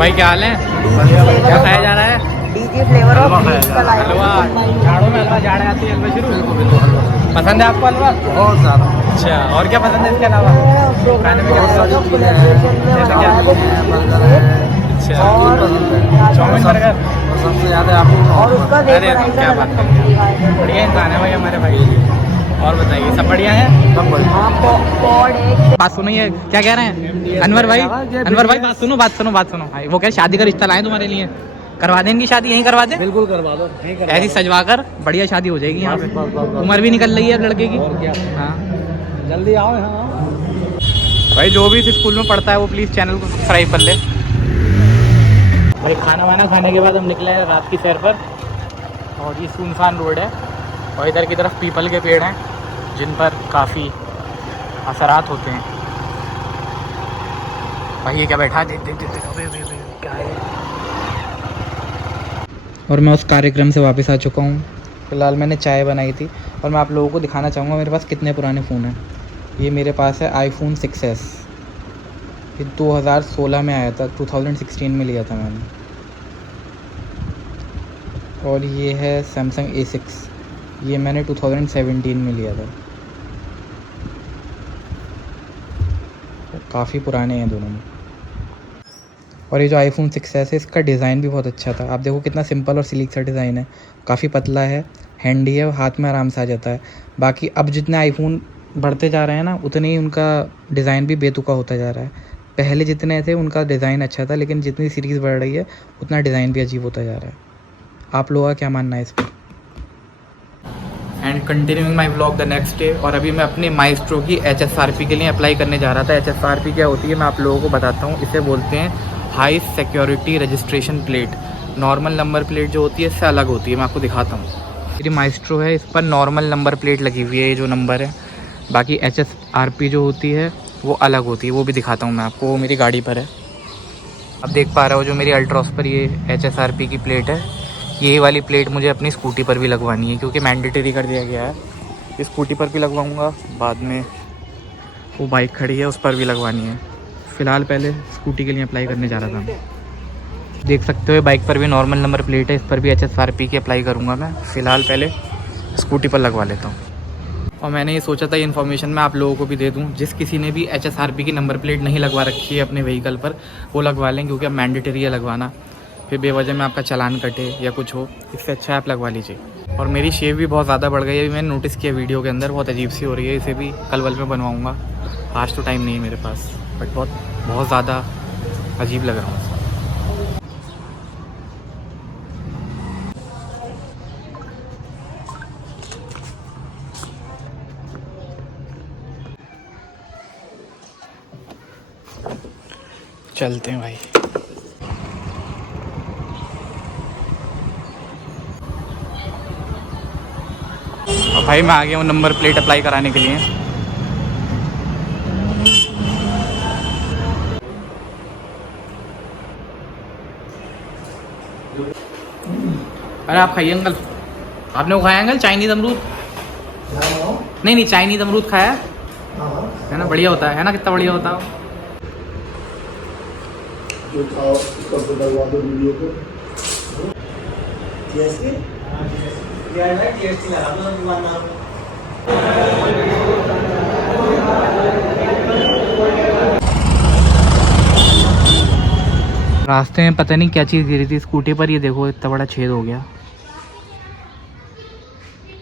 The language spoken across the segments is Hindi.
भाई क्या हाल है? क्या खाया जा रहा है? डीजे फ्लेवर ऑफ हलवा। झाड़ों में हलवा, झाड़ आती है हलवा शुरू। पसंद है आपको हलवा? बहुत ज़्यादा। अच्छा, और क्या पसंद है इसके अलावा? खाने में क्या बहुत सारी पसंद चीज़ें हैं, जैसे क्या? बर्गर है, अच्छा, बहुत पसंद है। Chowmein, burger. और सबसे ज़्यादा आपको और उसका अरे क्या बात है, बढ़िया इंसान है भाई हमारे भाई। और बताइए, सब बढ़िया है? सब बढ़िया। बात सुनिए, क्या कह रहे हैं अनवर भाई? अनवर भाई बात सुनो, बात सुनो, बात सुनो भाई। वो क्या शादी का रिश्ता लाए तुम्हारे लिए, करवा दें इनकी शादी, यहीं करवा दें? बिल्कुल करवा दो, ऐसी सजवा कर बढ़िया शादी हो जाएगी यहाँ पे। उम्र भी निकल रही है अब लड़के की। और क्या, हाँ जल्दी आओ यहाँ। भाई, जो भी इस स्कूल में पढ़ता है वो प्लीज़ चैनल को सब्सक्राइब कर ले भाई। खाना वाना खाने के बाद हम निकले हैं रात की सैर पर, और ये सुनसान रोड है, और इधर की तरफ पीपल के पेड़ हैं जिन पर काफ़ी असरात होते हैं। भाई ये क्या बैठा, देख देख देख क्या है। और मैं उस कार्यक्रम से वापस आ चुका हूँ। फ़िलहाल मैंने चाय बनाई थी, और मैं आप लोगों को दिखाना चाहूँगा मेरे पास कितने पुराने फ़ोन हैं। ये मेरे पास है iPhone 6s, ये 2016 में आया था, 2016 में लिया था मैंने। और ये है Samsung A6, ये मैंने 2017 में लिया था। काफ़ी पुराने हैं दोनों में। और ये जो iPhone 6s है, इसका डिज़ाइन भी बहुत अच्छा था। आप देखो कितना सिंपल और स्लीक सा डिज़ाइन है, काफ़ी पतला है, हैंडी है, हाथ में आराम से आ जाता है। बाकी अब जितने आईफोन बढ़ते जा रहे हैं ना, उतने ही उनका डिज़ाइन भी बेतुका होता जा रहा है। पहले जितने थे उनका डिज़ाइन अच्छा था, लेकिन जितनी सीरीज़ बढ़ रही है उतना डिज़ाइन भी अजीब होता जा रहा है। आप लोगों का क्या मानना है इस पर? And continuing my vlog the next day. और अभी मैं अपने माइस्ट्रो की HSRP के लिए अप्लाई करने जा रहा था। HSRP क्या होती है मैं आप लोगों को बताता हूँ। इसे बोलते हैं high security registration plate. Normal number plate जो होती है इससे अलग होती है, मैं आपको दिखाता हूँ। मेरी माइस्ट्रो है, इस पर नॉर्मल नंबर प्लेट लगी हुई है, ये जो नंबर है। बाकी HSRP जो होती है वो अलग होती है, वो भी दिखाता हूँ मैं आपको। वो मेरी गाड़ी पर है, आप देख पा रहे हो जो मेरी अल्ट्रॉस पर ये HSRP की प्लेट है। यही वाली प्लेट मुझे अपनी स्कूटी पर भी लगवानी है, क्योंकि मैंडेटरी कर दिया गया है। स्कूटी पर भी लगवाऊंगा, बाद में वो बाइक खड़ी है उस पर भी लगवानी है। फ़िलहाल पहले स्कूटी के लिए अप्लाई करने जा रहा था मैं। देख सकते हो बाइक पर भी नॉर्मल नंबर प्लेट है, इस पर भी HSRP की अप्लाई करूँगा मैं। फ़िलहाल पहले स्कूटी पर लगवा लेता हूँ। और मैंने ये सोचा था ये इन्फॉर्मेशन मैं आप लोगों को भी दे दूँ, जिस किसी ने भी HSRP की नंबर प्लेट नहीं लगवा रखी है अपने व्हीकल पर, वो लगवा लें, क्योंकि अब मैंडेटरी है लगवाना। फिर बेवजह में आपका चालान कटे या कुछ हो, इससे अच्छा आप लगवा लीजिए। और मेरी शेव भी बहुत ज़्यादा बढ़ गई है, मैंने नोटिस किया वीडियो के अंदर, बहुत अजीब सी हो रही है। इसे भी कल वल में बनवाऊँगा, आज तो टाइम नहीं है मेरे पास, बट बहुत ज़्यादा अजीब लग रहा हूँ। चलते हैं भाई। और भाई मैं आ गया हूँ नंबर प्लेट अप्लाई कराने के लिए। अरे आप खाइए अंकल, आपने वो खाया अंकल चाइनीज़ अमरूद? नहीं चाइनीज़ अमरूद खाया है ना, बढ़िया होता है ना, कितना बढ़िया होता है। जो खाओ उसका डलवा दो वीडियो को। रास्ते में पता नहीं क्या चीज़ गिरी थी स्कूटी पर, ये देखो इतना बड़ा छेद हो गया।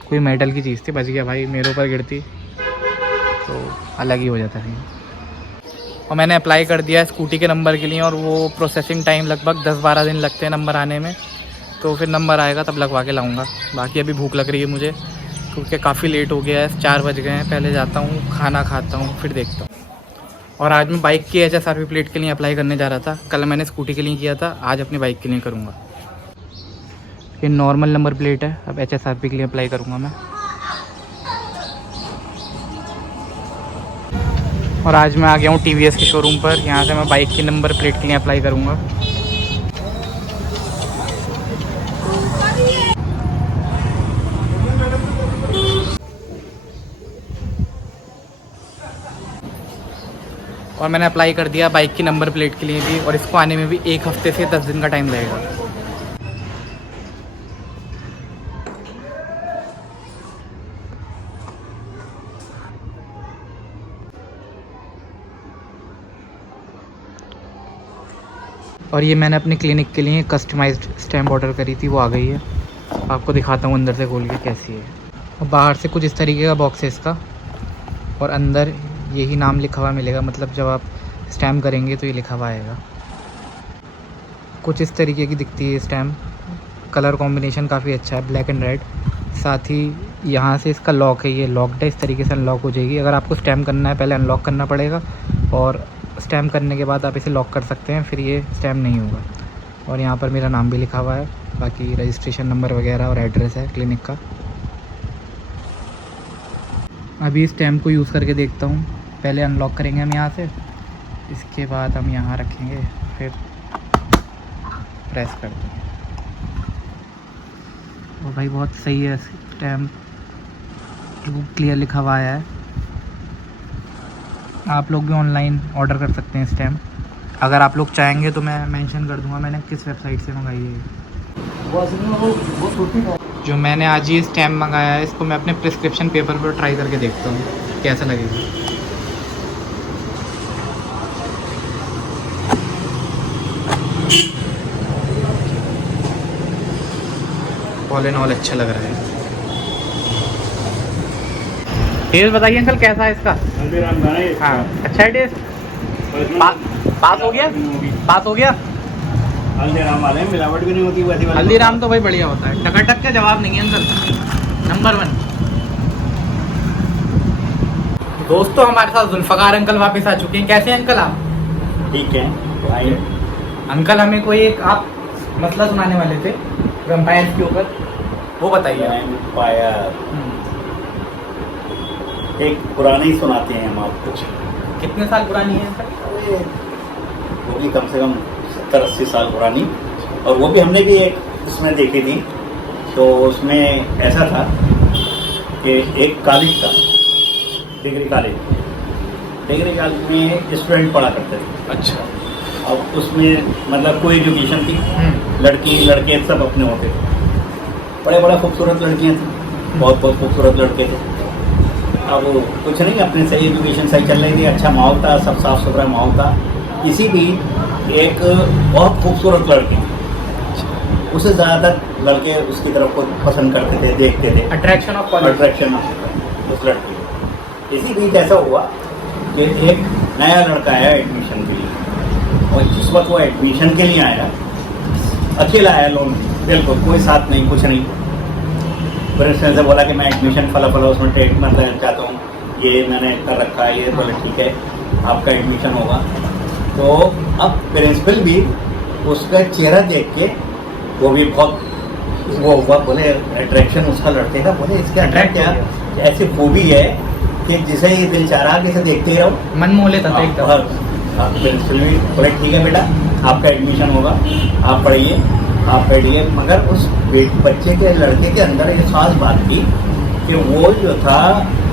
कोई मेटल की चीज़ थी, बच गया भाई। मेरे ऊपर गिरती तो अलग ही हो जाता है। और मैंने अप्लाई कर दिया है स्कूटी के नंबर के लिए, और वो प्रोसेसिंग टाइम लगभग 10-12 दिन लगते हैं नंबर आने में। तो फिर नंबर आएगा तब लगवा के लाऊंगा। बाकी अभी भूख लग रही है मुझे, क्योंकि काफ़ी लेट हो गया है, 4 बज गए हैं। पहले जाता हूँ खाना खाता हूँ, फिर देखता हूँ। और आज मैं बाइक की HSRP प्लेट के लिए अप्लाई करने जा रहा था। कल मैंने स्कूटी के लिए किया था, आज अपनी बाइक के लिए करूँगा। ये नॉर्मल नंबर प्लेट है, अब HSRP के लिए अप्लाई करूँगा मैं। और आज मैं आ गया हूँ TVS के शोरूम पर, यहाँ से मैं बाइक की नंबर प्लेट के लिए अप्लाई करूँगा। और मैंने अप्लाई कर दिया बाइक की नंबर प्लेट के लिए भी, और इसको आने में भी 1 हफ्ते से 10 दिन का टाइम लगेगा। और ये मैंने अपने क्लिनिक के लिए कस्टमाइज्ड स्टैम्प ऑर्डर करी थी, वो आ गई है। आपको दिखाता हूँ अंदर से खोल के कैसी है। और बाहर से कुछ इस तरीके का बॉक्स है इसका, और अंदर यही नाम लिखा हुआ मिलेगा, मतलब जब आप स्टैम्प करेंगे तो ये लिखा हुआ आएगा। कुछ इस तरीके की दिखती है स्टैम्प। कलर कॉम्बिनेशन काफ़ी अच्छा है, ब्लैक एंड रेड। साथ ही यहाँ से इसका लॉक है, ये लॉक्ड है, इस तरीके से अनलॉक हो जाएगी। अगर आपको स्टैम्प करना है पहले अनलॉक करना पड़ेगा, और स्टैम्प करने के बाद आप इसे लॉक कर सकते हैं, फिर ये स्टैम्प नहीं होगा। और यहाँ पर मेरा नाम भी लिखा हुआ है, बाकी रजिस्ट्रेशन नंबर वगैरह और एड्रेस है क्लिनिक का। अभी स्टैम्प को यूज़ करके देखता हूँ। पहले अनलॉक करेंगे हम यहाँ से, इसके बाद हम यहाँ रखेंगे, फिर प्रेस कर देंगे। और भाई बहुत सही है, स्टैम्प क्लियर लिखा हुआ है। आप लोग भी ऑनलाइन ऑर्डर कर सकते हैं स्टैम्प, अगर आप लोग चाहेंगे तो मैं मेंशन कर दूंगा मैंने किस वेबसाइट से मंगाई है। जो मैंने आज ये स्टैम्प मंगाया है, इसको मैं अपने प्रिस्क्रिप्शन पेपर पर ट्राई करके देखता हूँ कैसा लगेगा। ऑल इन ऑल अच्छा लग रहा है। टेस्ट बताइए अंकल कैसा है इसका? हाँ अच्छा है टेस्ट। पास हो गया? पास हो गया? हल्दीराम वाले मिलावट भी नहीं होती वैसी वाली। हल्दीराम तो भाई बढ़िया होता है, टकाटक का जवाब नहीं है अंकल, नंबर 1। दोस्तों हमारे साथ जुल्फकार अंकल वापस आ चुके हैं। कैसे हैं अंकल आप? ठीक है, तो आइए। अंकल हमें कोई एक आप मसला सुनाने वाले थे वैम्पायर्स के ऊपर, वो बताइए। वैम्पायर एक पुरानी सुनाते हैं हम आपको। कितने साल पुरानी है अंकल? वो भी कम से कम 70-80 साल पुरानी, और वो भी हमने भी एक उसमें देखी थी। तो उसमें ऐसा था कि एक कॉलेज था, डिग्री कॉलेज में स्टूडेंट पढ़ा करते थे। अच्छा। अब उसमें मतलब कोई एजुकेशन थी, लड़की लड़के सब अपने होते थे, बड़े बड़े खूबसूरत लड़कियां थी, बहुत बहुत खूबसूरत लड़के थे। अब कुछ नहीं, अपने सही एजुकेशन सही चल रही थी, अच्छा माहौल था, सब साफ सुथरा माहौल था। किसी भी एक बहुत खूबसूरत लड़की थी, उसे ज़्यादातर लड़के उसकी तरफ को पसंद करते थे, देखते थे। अट्रैक्शन ऑफ उस लड़की। इसी बीच ऐसा हुआ कि एक नया लड़का आया एडमिशन के लिए, और जिस वक्त वो एडमिशन के लिए आया, अकेला आया, लोन बिल्कुल कोई साथ नहीं, कुछ नहीं। प्रिंसिपल से बोला कि मैं एडमिशन फला उसमें टेक मतलब चाहता हूँ, ये मैंने कर रखा है। ये बोले ठीक है आपका एडमिशन होगा। तो अब प्रिंसिपल भी उसका चेहरा देख के वो भी बहुत वो हुआ, बोले अट्रैक्शन उसका लड़के का, बोले इसके अंदर क्या ऐसी खूबी है कि जिसे ये दिल चाह रहा कि इसे देखते ही रहो, मन मोह लेता था एकदम। प्रिंसिपल भी बोले ठीक है बेटा आपका एडमिशन होगा, आप पढ़िए आप बैठिए। मगर उस बच्चे के लड़के के अंदर एक खास बात थी कि वो जो था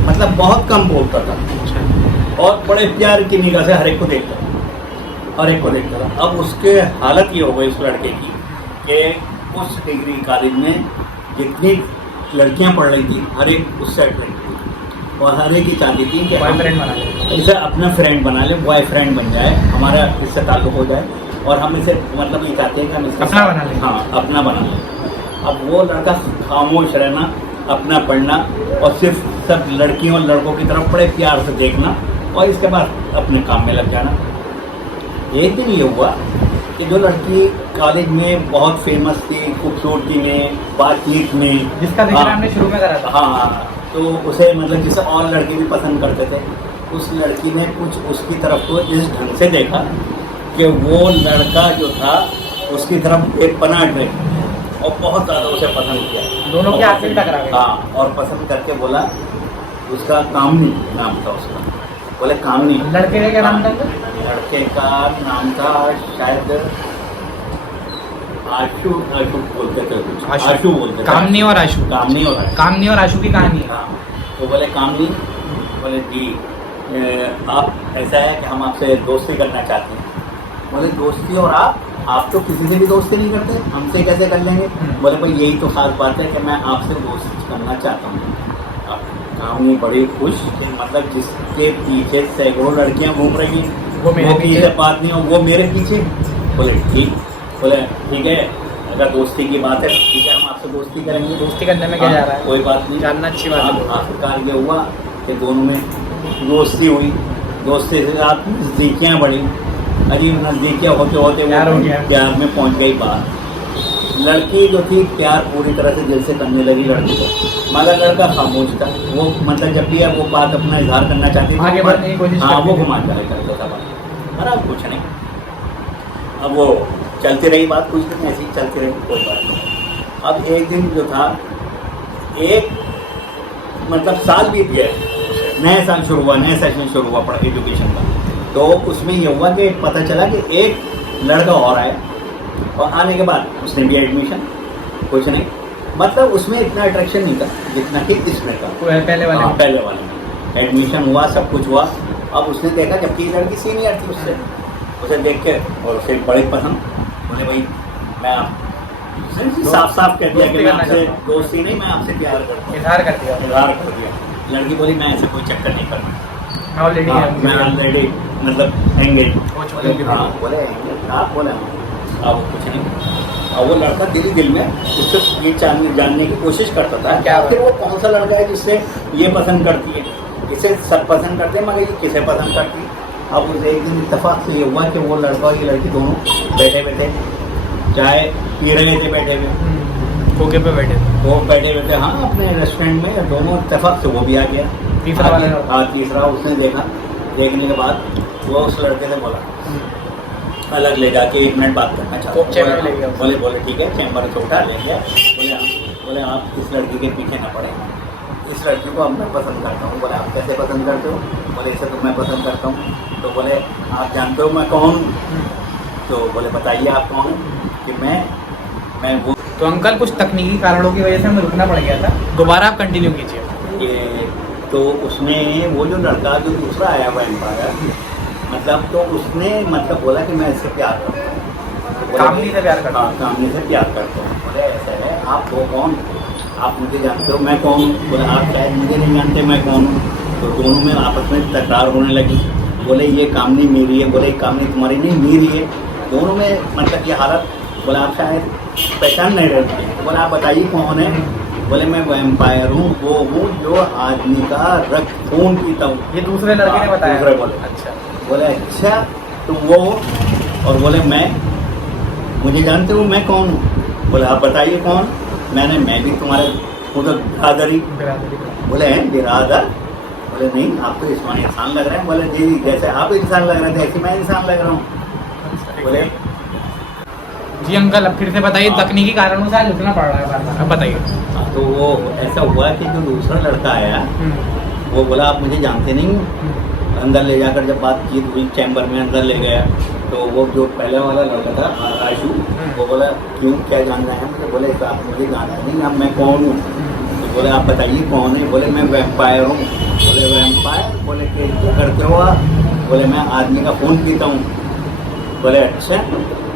मतलब बहुत कम बोलता था, और बड़े प्यार की निगाह से हर एक को देखता था। अब उसके हालत ये हो गई उस लड़के की कि उस डिग्री कॉलेज में जितनी लड़कियां पढ़ रही थी हर एक उससे अट्रैक्ट थी, और हर एक ही चाहती थी कि बॉयफ्रेंड बना ले, इसे अपना फ्रेंड बना ले, बॉयफ्रेंड बन जाए, हमारा इससे ताल्लुक हो जाए, और हम इसे मतलब ये चाहते हैं कि हम इसे अपना बना लें। हाँ अपना बना लें। अब वो लड़का खामोश रहना, अपना पढ़ना, और सिर्फ सब लड़कियों और लड़कों की तरफ बड़े प्यार से देखना, और इसके बाद अपने काम में लग जाना। एक दिन ये हुआ कि जो लड़की कॉलेज में बहुत फेमस थी, खूबसूरती में, बातचीत में, जिसका जिक्र हमने शुरू में करा था, हाँ, तो उसे मतलब जिसे और लड़के भी पसंद करते थे, उस लड़की ने कुछ उसकी तरफ को इस ढंग से देखा कि वो लड़का जो था उसकी तरफ एक पना अट्रैक्ट, और बहुत ज़्यादा उसे पसंद किया। दोनों की आंखें टकरा गई। हाँ, और पसंद करके बोला, उसका कामनी नाम था उसका, बोले कामनी। लड़के का क्या नाम था? लड़के का नाम था शायद आशु बोलते थे कुछ, आशु बोलते थे। कामनी और आशु की कहानी है। हाँ, तो बोले कामनी, बोले दी, आप ऐसा है कि हम आपसे दोस्ती करना चाहते हैं। बोले दोस्ती और आप तो किसी से भी दोस्ती नहीं करते, हमसे कैसे कर लेंगे? बोले भाई यही तो खास बात है कि मैं आपसे दोस्ती करना चाहता हूँ। अब कहानी बड़ी खुश कि मतलब जिसके पीछे सैकड़ों लड़कियाँ घूम रही हैं वो मेरे किसी से बात नहीं हो, वो मेरे पीछे। बोले ठीक, बोले ठीक है, अगर दोस्ती की बात है ठीक है, हम आपसे दोस्ती करेंगे। दोस्ती करने में क्या जा रहा है? कोई बात नहीं, जानना अच्छी बात है। आखिरकार ये हुआ कि दोनों में दोस्ती हुई, दोस्ती से साथ नज़दीकियाँ बढ़ी, अजीब नज़दीकियाँ होते होते प्यार हो गया। प्यार में पहुंच गई बात। लड़की जो थी प्यार पूरी तरह से दिल से करने लगी लड़की को, मगर लड़का खामोश था। वो मतलब जब भी वो बात अपना इजहार करना चाहती थी आगे बढ़ने की कोशिश हाँ करती वो थी। घुमा जाए करता था बात, अरे कुछ नहीं। अब वो चलती रही बात, कुछ दिन ऐसी ही चलती रही, कोई बात नहीं। अब एक दिन जो था, एक मतलब साल बीत गया, नया साल शुरू हुआ, नया सेशन शुरू हुआ पढ़ा एजुकेशन का। तो उसमें ये हुआ कि पता चला कि एक लड़का और आया, और आने के बाद उसने भी एडमिशन, कुछ नहीं, मतलब उसमें इतना अट्रैक्शन नहीं था जितना कि इसमें था। पहले वाले में। पहले वाले में एडमिशन हुआ, सब कुछ हुआ। अब उसने देखा जबकि लड़की सीनियर थी उससे, उसे देख के और उसे बड़ी पसंद। बोले भाई मैं उसने साफ साफ कह दिया कि मैं आपसे दोस्ती नहीं, मैं आपसे प्यार करता हूँ, इजहार कर दिया। इजहार कर दिया। लड़की बोली मैं ऐसे कोई चक्कर नहीं करना, मैं ऑलरेडी मैं ऑलरेडी मतलब एंगेज हो चुकी हूँ। हाँ बोले आप बोले अब कुछ नहीं। और वो लड़का दिल ही दिल में उससे ये जानने की कोशिश करता था क्या आखिर वो कौन सा लड़का है जिससे ये पसंद करती है, इसे सब पसंद करते हैं मगर ये किसे पसंद करती है। अब उसे एक दिन इत्तेफाक से ये हुआ कि वो लड़का और ये लड़की दोनों बैठे बैठे चाय पी रहे थे, बैठे हुए खोके पे बैठे थे। वो बैठे बैठे हाँ अपने रेस्टोरेंट में, दोनों इत्तेफाक से वो भी आ गया। तीसरा वाला लड़का। हाँ तीसरा उसने देखा, देखने के बाद वो उस लड़के से बोला अलग ले जाके 1 मिनट बात करना चाहता हूँ। चैम्बर में ले गया। बोले बोले ठीक है, चैम्बर से उठा ले गया। बोले आप इस लड़की के पीछे ना पड़े, इस लड़की को अब मैं पसंद करता हूँ। बोले आप कैसे पसंद करते हो? बोले इसे तो मैं पसंद करता हूँ। तो बोले आप जानते हो मैं कौन हूँ? तो बोले बताइए आप कौन हूँ? कि मैं वो। तो अंकल कुछ तकनीकी कारणों की वजह से हमें रुकना पड़ गया था, दोबारा आप कंटिन्यू कीजिए। ये तो उसमें वो जो लड़का जो दूसरा आया हुआ एम्पायर, मतलब तो उसने मतलब बोला कि मैं इससे प्यार करता हूँ। तो बोला कामनी से प्यार करता हूँ। हाँ, कामनी से प्यार करता हूँ। बोले ऐसा है, आप वो कौन? आप मुझे जानते हो मैं कौन हूँ? बोले आप शायद मुझे नहीं जानते मैं कौन हूँ। तो दोनों में आपस में तकरार होने लगी। बोले ये कामनी मेरी है, बोले कामनी तुम्हारी नहीं मेरी है। दोनों में मतलब ये हालत। बोले आप शायद पहचान नहीं रहे। बोले आप बताइए कौन है? बोले मैं वैम्पायर हूँ, वो हूँ जो आदमी का रक्त खून पीता हूँ। ये दूसरे लड़के ने बताया। दूसरे बोले। अच्छा। बोले अच्छा तुम वो हो? और बोले मैं, मुझे जानते हो मैं कौन हूँ? बोले आप बताइए कौन? मैं भी तुम्हारे उधर बिरादरी। बोले हैं बिरादर? बोले नहीं आप तो इसमें इंसान लग रहे हैं। बोले जी जैसे आप इंसान लग रहे थे ऐसे मैं इंसान लग रहा हूँ। बोले जी अंकल अब फिर से बताइए, हाँ। तकनीकी कारणों से आज रुकना पड़ रहा है बार-बार, अब बताइए। हाँ, तो वो ऐसा हुआ कि जो दूसरा लड़का आया वो बोला आप मुझे जानते नहीं हो। अंदर ले जाकर जब बातचीत हुई, चैम्बर में अंदर ले गया, तो वो जो पहले वाला लड़का था आशु, वो बोला क्यों क्या जानना है मुझे? बोले आप मुझे जाना नहीं, अब मैं कौन हूँ? तो बोले आप बताइए कौन है? बोले मैं वैम्पायर हूँ। बोले वैम्पायर? बोले कि क्या करते हो आप? बोले मैं आदमी का खून पीता हूँ। बोले अच्छा।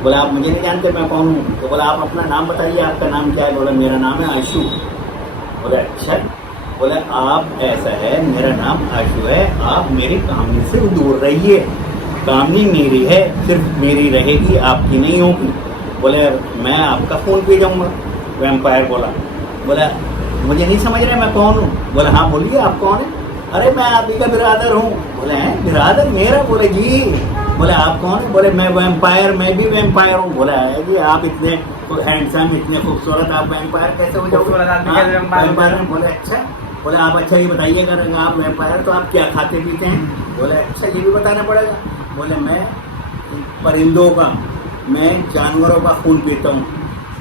बोले आप मुझे नहीं जानते मैं कौन हूँ? तो बोला आप अपना नाम बताइए, आपका नाम क्या है? बोले मेरा नाम है आशु। बोले अच्छा। बोले आप ऐसा है, मेरा नाम आशु है, आप मेरी कामनी से दूर रहिए, कामनी मेरी है, सिर्फ मेरी रहेगी, आपकी नहीं होगी। बोले मैं आपका खून पी जाऊँगा। वैम्पायर बोला। बोला मुझे नहीं समझ रहे मैं कौन हूँ? बोले हाँ बोलिए आप कौन है? अरे मैं आप ही का बिरादर हूँ। बोले हैं बिरादर मेरा? बोले जी। बोले आप कौन है? बोले मैं वैम्पायर, मैं भी वैम्पायर हूँ। बोला है जी आप इतने हैंडसम, इतने खूबसूरत, आप वैम्पायर कैसे हो जाओगे? वैम्पायर। बोले अच्छा। बोले आप अच्छा ये बताइए अगर आप वैम्पायर तो आप क्या खाते पीते हैं? बोले अच्छा ये भी बताना पड़ेगा। बोले मैं परिंदों का, मैं जानवरों का खून पीता हूँ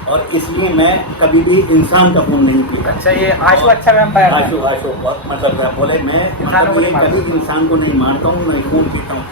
और इसलिए मैं कभी भी इंसान का खून नहीं पीता। अच्छा ये आशु अच्छा वैम्पायर है। आशु बहुत मतलब था। बोले मैं मतलब ये कभी इंसान को नहीं मारता हूँ, मैं खून पीता हूँ।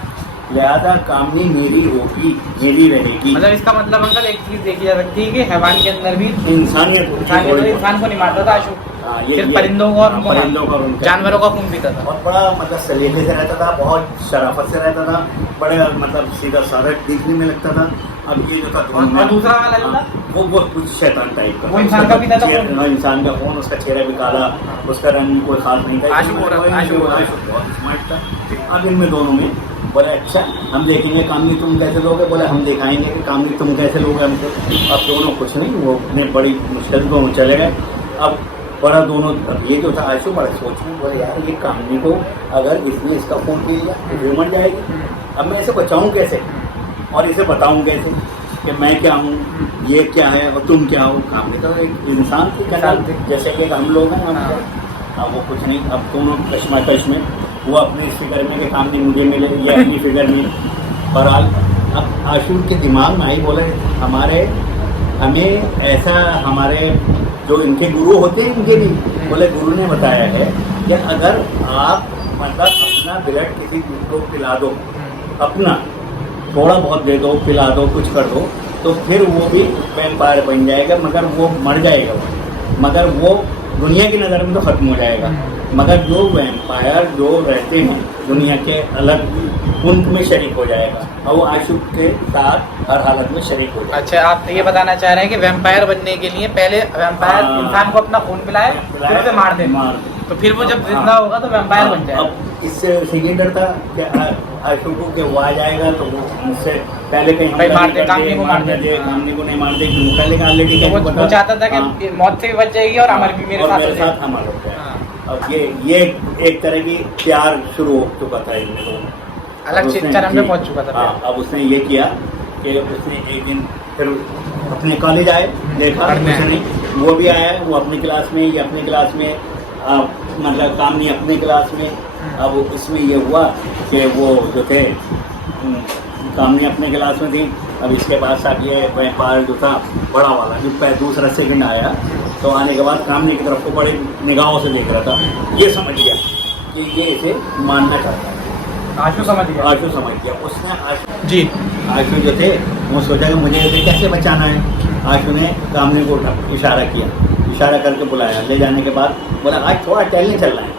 लिहाजा कामनी मेरी होगी, मेरी रहेगी। मतलब इसका मतलब अंकल एक चीज देखी जा सकती है कि हैवान के अंदर भी इंसानियत होती है, इंसान को नहीं मारता था आशु, हाँ, सिर्फ परिंदों को और उनको परिंदों का उनका जानवरों का खून पीता था। और बड़ा मतलब सलीके से रहता था, बहुत शराफत से रहता था, बड़े मतलब सीधा साधा दिखने में लगता था। अब ये जो था और दूसरा वाला जो था वो कुछ शैतान टाइप का, वो इंसान का पीता था खून? इंसान का खून, उसका चेहरा भी काला, उसका रंग कोई खास नहीं था। आशु बहुत स्मार्ट था। अब इनमें दोनों में बोले अच्छा हम देखेंगे कामनी तुम कैसे लोगे, बोले हम दिखाएंगे कि कामनी तुम कैसे लोगे हमको। अब दोनों कुछ नहीं, वो अपने बड़ी मुश्किल को चले गए। अब बड़ा दोनों, अब ये जो था आशु बड़ा सोच में बोले यार ये कामनी को अगर इसने इसका खून पी लिया तो फिर मर जाएगी, अब मैं इसे बचाऊं कैसे और इसे बताऊं कैसे कि मैं क्या हूँ, ये क्या है और तुम क्या हो। कामनी तो एक इंसान थी कनाल जैसे कि हम लोग हैं। अब वो कुछ नहीं, अब दोनों कश्मकश में, वो अपनी फिक्र में कि कामनी मुझे मिले, ये अपनी फिक्र में। बहरहाल अब आशु के दिमाग में आई, बोले हमें ऐसा, हमारे जो इनके गुरु होते हैं इनके भी, बोले गुरु ने बताया है कि अगर आप मतलब अपना ब्लड किसी को पिला दो, अपना थोड़ा बहुत दे दो, पिला दो, कुछ कर दो, तो फिर वो भी वैम्पायर बन जाएगा, मगर वो मर जाएगा मगर वो दुनिया की नज़र में तो ख़त्म हो जाएगा। मगर जो वैम्पायर जो रहते हैं दुनिया के अलग, उनमें शरीक हो जाएगा और वो आशु के साथ हर हालत में शरीक हो जाएगा। अच्छा, आप ये बताना चाह रहे हैं कि वैम्पायर बनने के लिए पहले वैम्पायर इंसान को अपना खून पिलाए, फिर उसे मार दे, तो फिर वो जब जिंदा होगा तो वैम्पायर बन जाएगा। अब इससे ये डर था कि आशु को कि वो आ जाएगा तो वो मुझसे पहले कहीं मार दे, कामनी को मार दे, कामनी को नहीं मार दे, क्यों पहले का ऑलरेडी वो चाहता था कि मौत से भी बच जाएगी और अमर भी मेरे साथ अमर हो जाए। अब ये एक तरह की प्यार शुरू हो चुका था इनमें, तो अलग चरण में पहुंच चुका था। अब उसने ये किया कि उसने एक दिन फिर अपने कॉलेज आए, देखा कुछ नहीं, वो भी आया, वो अपनी क्लास में, ये अपनी क्लास में, मतलब कामनी अपनी क्लास में। अब इसमें ये हुआ कि वो जो थे कामनी अपने क्लास में थी। अब इसके बाद साथ ये व्यापार जो था बड़ा वाला जो दूसरा सेकंड आया, तो आने के बाद कामनी की तरफ को बड़ी निगाहों से देख रहा था। ये समझ गया कि ये इसे मानना चाहता है। आशु समझ गया उसने आशु जो थे वो सोचा कि मुझे इसे कैसे बचाना है। आशु ने कामनी को इशारा करके बुलाया, ले जाने के बाद बोला आज थोड़ा टहलने चलना है।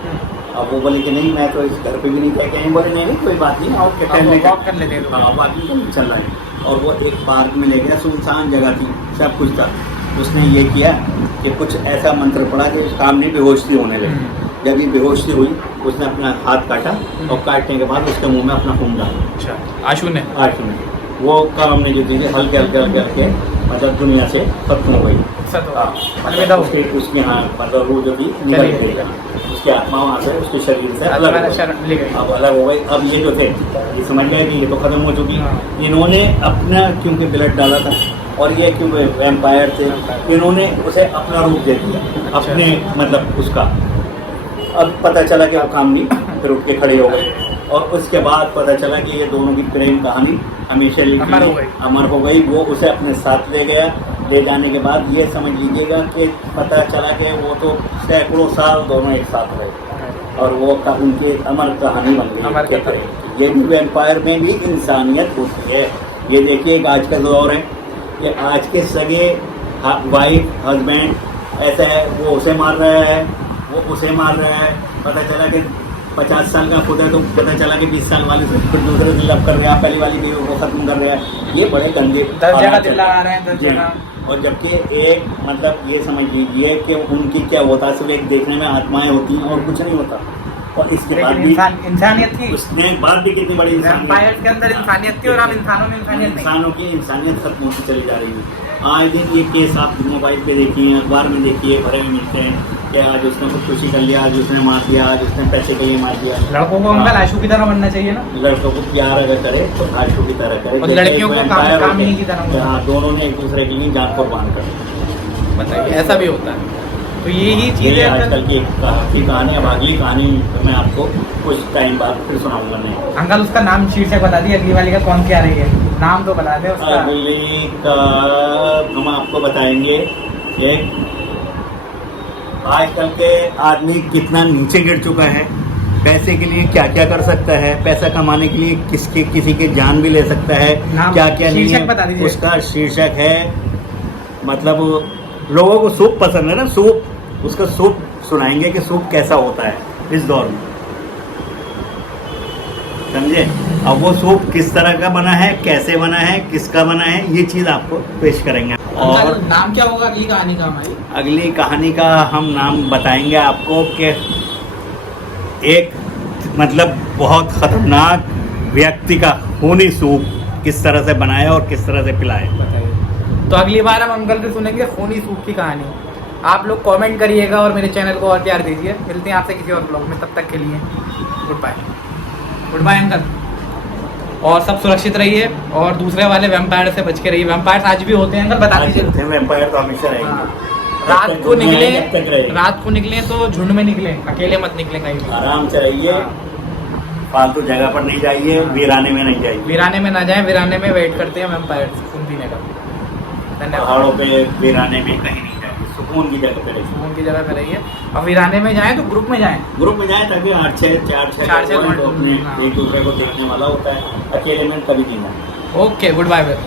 अब वो बोले कि नहीं मैं तो इस घर पे भी नहीं कह के, बोले नहीं कोई बात नहीं, आओ टहलने कर लेते हैं। हाँ बाकी चल रहा है। और वो एक पार्क में ले गया, सुनसान जगह थी, सब कुछ था। उसने ये किया कि कुछ ऐसा मंत्र पढ़ा कि कामनी बेहोश सी होने लगी। जब ये बेहोश सी हुई उसने अपना हाथ काटा और काटने के बाद उसके मुंह में अपना खून डाला। अच्छा, आशु ने वो कामनी जो चीज़ें हल्के मतलब दुनिया से खत्म हो गई। उसकी हाँ मतलब वो जो थी निकल गई, उसकी आत्मा वहाँ से उसके शरीर से अलग हो गई। अब ये जो थे ये समझ गए कि ये तो खत्म हो चुकी। इन्होंने अपना क्योंकि ब्लड डाला था और ये क्योंकि वैम्पायर थे, इन्होंने उसे अपना रूप दे दिया, अपने मतलब उसका। अब पता चला कि वो कामनी फिर उठ के खड़े हो गए और उसके बाद पता चला कि ये दोनों की प्रेम कहानी हमेशा अमर हो गई। वो उसे अपने साथ ले गया। ले जाने के बाद ये समझ लीजिएगा कि पता चला कि वो तो सैकड़ों साल दोनों एक साथ रहे और वो उनकी अमर कहानी बन गई। ये भी वैम्पायर में भी इंसानियत होती है। ये देखिए आज का दौर है कि आज के सगे वाइफ हस्बैंड ऐसा है, वो उसे मार रहा है, वो उसे मार रहा है। पता चला कि 50 साल का खुद है तो पता चला कि 20 साल वाले से फिर दूसरे से लव कर रहे हैं, पहली वाली बीवी को खत्म कर रहे हैं। ये बड़े गंदे और जबकि एक मतलब ये समझ लीजिए कि उनकी क्या होता है, सिर्फ एक देखने में आत्माएं होती हैं और कुछ नहीं होता। और इसके बाद भी इंसानियत थी, उसने बात भी कितनी बड़ी इंसानियत के अंदर इंसानियत थी और अब इंसानों में इंसानों की इंसानियत खत्म होती चली जा रही है। आज दिन ये केस आप मोबाइल पे देखिए, अखबार में देखिए, भरे हुए मिलते हैं कि आज उसने खुदकुशी कर लिया, आज उसने मार दिया, आज उसने पैसे के लिए मार दिया। लड़कों को अंकल आशु की तरह बनना चाहिए ना। लड़कों को प्यार अगर करे तो आशु की तरह करे और लड़कियों को कामनी की तरह। दोनों ने एक दूसरे के लिए जान कुर्बान कर दी। बताइए ऐसा भी होता है। तो यही चीज़ है आजकल की कहानी। अब अगली कहानी मैं आपको कुछ टाइम बाद फिर सुनाऊंगा। नहीं अंकल उसका नाम शीर्षक बता दिए, अगली वाली का कौन सी आ रही है, नाम तो बता दे उसका। अगली का हम आपको बताएंगे एक आजकल के आदमी कितना नीचे गिर चुका है पैसे के लिए क्या क्या कर सकता है, पैसा कमाने के लिए किसी के जान भी ले सकता है, नाम, क्या क्या नहीं शीर्षक बता है। दीजिए। उसका शीर्षक है, मतलब लोगों को सूप पसंद है ना, सूप, उसका सूप सुनाएंगे कि सूप कैसा होता है इस दौर में, समझे। अब वो सूप किस तरह का बना है, कैसे बना है, किसका बना है, ये चीज़ आपको पेश करेंगे। और नाम क्या होगा अगली कहानी का हमारी? अगली कहानी का हम नाम बताएंगे आपको कि एक मतलब बहुत खतरनाक व्यक्ति का खूनी सूप किस तरह से बनाया और किस तरह से पिलाया। बताइए। तो अगली बार हम अंकल से सुनेंगे खूनी सूप की कहानी। आप लोग कमेंट करिएगा और मेरे चैनल को और प्यार दीजिए। मिलते हैं आपसे किसी और ब्लॉग में, तब तक के लिए goodbye. Goodbye uncle, और सब सुरक्षित रहिए और दूसरे वाले वैम्पायर से बच के रहिए। वैम्पायर आज भी होते हैं अंकल, बता दीजिए। वैम्पायर तो हमेशा रहेंगे। हाँ। रात को निकले तो झुंड में निकले, अकेले मत निकले कहीं भी। आराम से रहिए, हाँ। फालतू जगह पर नहीं जाइए, वीराने में नहीं जाइए। वीराने में ना जाए, वीराने में वेट करते हैं वैम्पायर खून पीने का। धन्यवाद। पहाड़ों पे वीराने में कहीं नहीं जाइए, सुकून की जगह पे रहिए। सुकून की जगह पे रहिए। और वीराने में जाएं तो ग्रुप में जाएं। ग्रुप में जाए ताकि 4-6 लोग अपने हाँ। एक दूसरे को देखने वाला होता है, अकेले में कभी नहीं जाए। Okay, good bye.